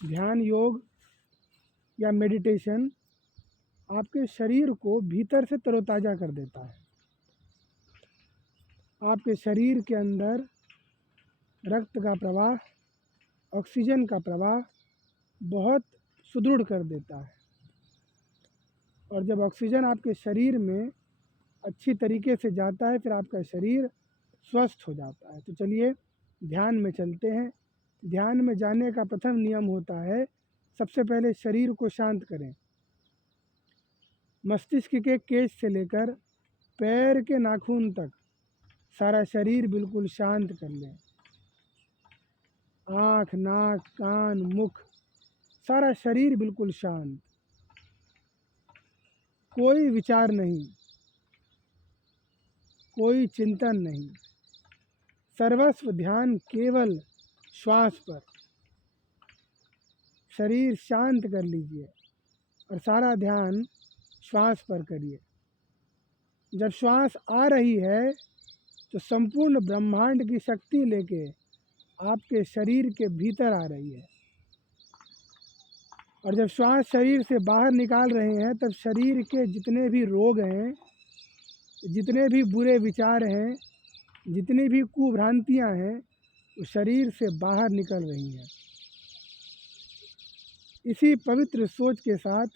ध्यान योग या मेडिटेशन आपके शरीर को भीतर से तरोताज़ा कर देता है। आपके शरीर के अंदर रक्त का प्रवाह, ऑक्सीजन का प्रवाह बहुत सुदृढ़ कर देता है। और जब ऑक्सीजन आपके शरीर में अच्छी तरीके से जाता है, फिर आपका शरीर स्वस्थ हो जाता है। तो चलिए ध्यान में चलते हैं। ध्यान में जाने का प्रथम नियम होता है, सबसे पहले शरीर को शांत करें। मस्तिष्क के केश से लेकर पैर के नाखून तक सारा शरीर बिल्कुल शांत कर लें। आँख, नाक, कान, मुख, सारा शरीर बिल्कुल शांत। कोई विचार नहीं, कोई चिंतन नहीं, सर्वस्व ध्यान केवल श्वास पर। शरीर शांत कर लीजिए और सारा ध्यान श्वास पर करिए। जब श्वास आ रही है तो संपूर्ण ब्रह्मांड की शक्ति लेके आपके शरीर के भीतर आ रही है, और जब श्वास शरीर से बाहर निकाल रहे हैं तब शरीर के जितने भी रोग हैं, जितने भी बुरे विचार हैं, जितनी भी कुभ्रांतियां हैं, वो शरीर से बाहर निकल रही हैं। इसी पवित्र सोच के साथ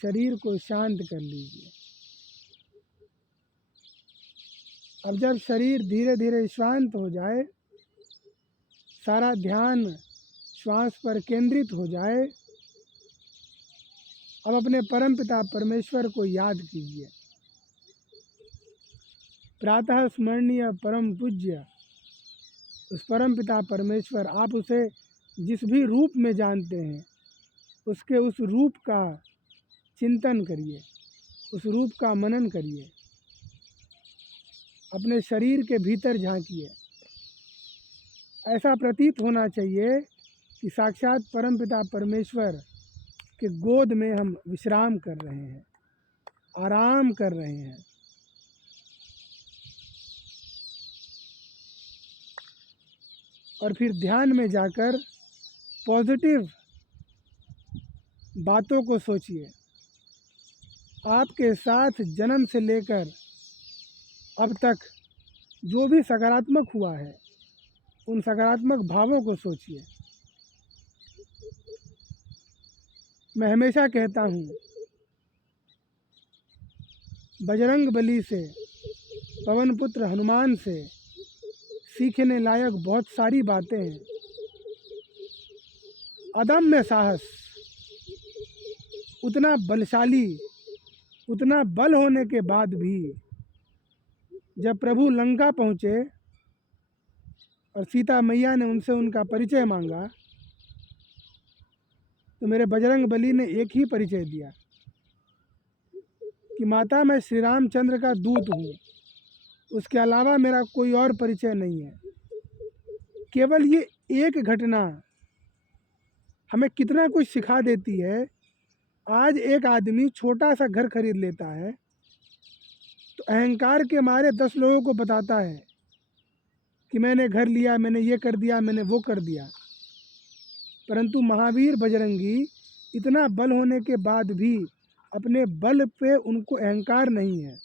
शरीर को शांत कर लीजिए। अब जब शरीर धीरे धीरे शांत हो जाए, सारा ध्यान श्वास पर केंद्रित हो जाए, अब अपने परमपिता परमेश्वर को याद कीजिए। प्रातः स्मरणीय परम पूज्य उस परमपिता परमेश्वर, आप उसे जिस भी रूप में जानते हैं, उसके उस रूप का चिंतन करिए, उस रूप का मनन करिए। अपने शरीर के भीतर झांकिए। ऐसा प्रतीत होना चाहिए कि साक्षात परमपिता परमेश्वर के गोद में हम विश्राम कर रहे हैं, आराम कर रहे हैं। और फिर ध्यान में जाकर पॉजिटिव बातों को सोचिए। आपके साथ जन्म से लेकर अब तक जो भी सकारात्मक हुआ है, उन सकारात्मक भावों को सोचिए। मैं हमेशा कहता हूँ, बजरंग बली से, पवन पुत्र हनुमान से सीखने लायक बहुत सारी बातें हैं। अदम्य साहस, उतना बलशाली, उतना बल होने के बाद भी जब प्रभु लंका पहुँचे और सीता मैया ने उनसे उनका परिचय मांगा, तो मेरे बजरंग बली ने एक ही परिचय दिया कि माता, मैं श्री रामचंद्र का दूत हूँ, उसके अलावा मेरा कोई और परिचय नहीं है। केवल ये एक घटना हमें कितना कुछ सिखा देती है। आज एक आदमी छोटा सा घर खरीद लेता है तो अहंकार के मारे 10 लोगों को बताता है कि मैंने घर लिया, मैंने ये कर दिया, मैंने वो कर दिया। परंतु महावीर बजरंगी इतना बल होने के बाद भी अपने बल पे उनको अहंकार नहीं है।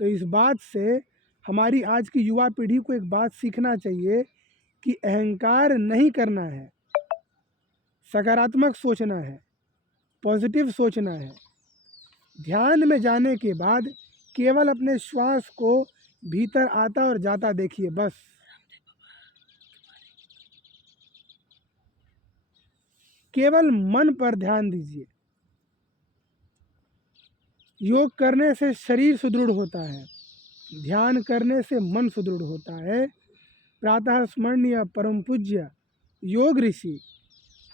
तो इस बात से हमारी आज की युवा पीढ़ी को एक बात सीखना चाहिए कि अहंकार नहीं करना है, सकारात्मक सोचना है, पॉजिटिव सोचना है। ध्यान में जाने के बाद केवल अपने श्वास को भीतर आता और जाता देखिए, बस। केवल मन पर ध्यान दीजिए। योग करने से शरीर सुदृढ़ होता है, ध्यान करने से मन सुदृढ़ होता है। प्रातः स्मरणीय परम पूज्य योग ऋषि,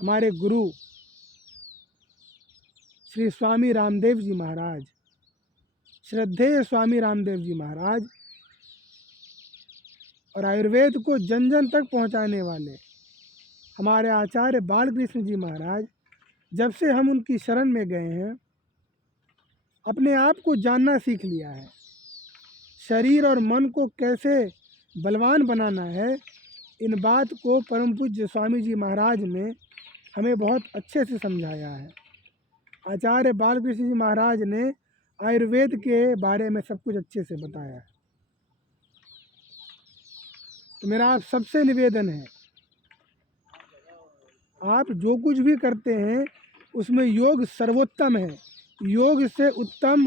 हमारे गुरु श्री स्वामी रामदेव जी महाराज, श्रद्धेय स्वामी रामदेव जी महाराज, और आयुर्वेद को जन जन तक पहुंचाने वाले हमारे आचार्य बालकृष्ण जी महाराज, जब से हम उनकी शरण में गए हैं, अपने आप को जानना सीख लिया है। शरीर और मन को कैसे बलवान बनाना है, इन बात को परम पूज्य स्वामी जी महाराज ने हमें बहुत अच्छे से समझाया है। आचार्य बालकृष्ण जी महाराज ने आयुर्वेद के बारे में सब कुछ अच्छे से बताया है। तो मेरा आप सबसे निवेदन है, आप जो कुछ भी करते हैं उसमें योग सर्वोत्तम है। योग से उत्तम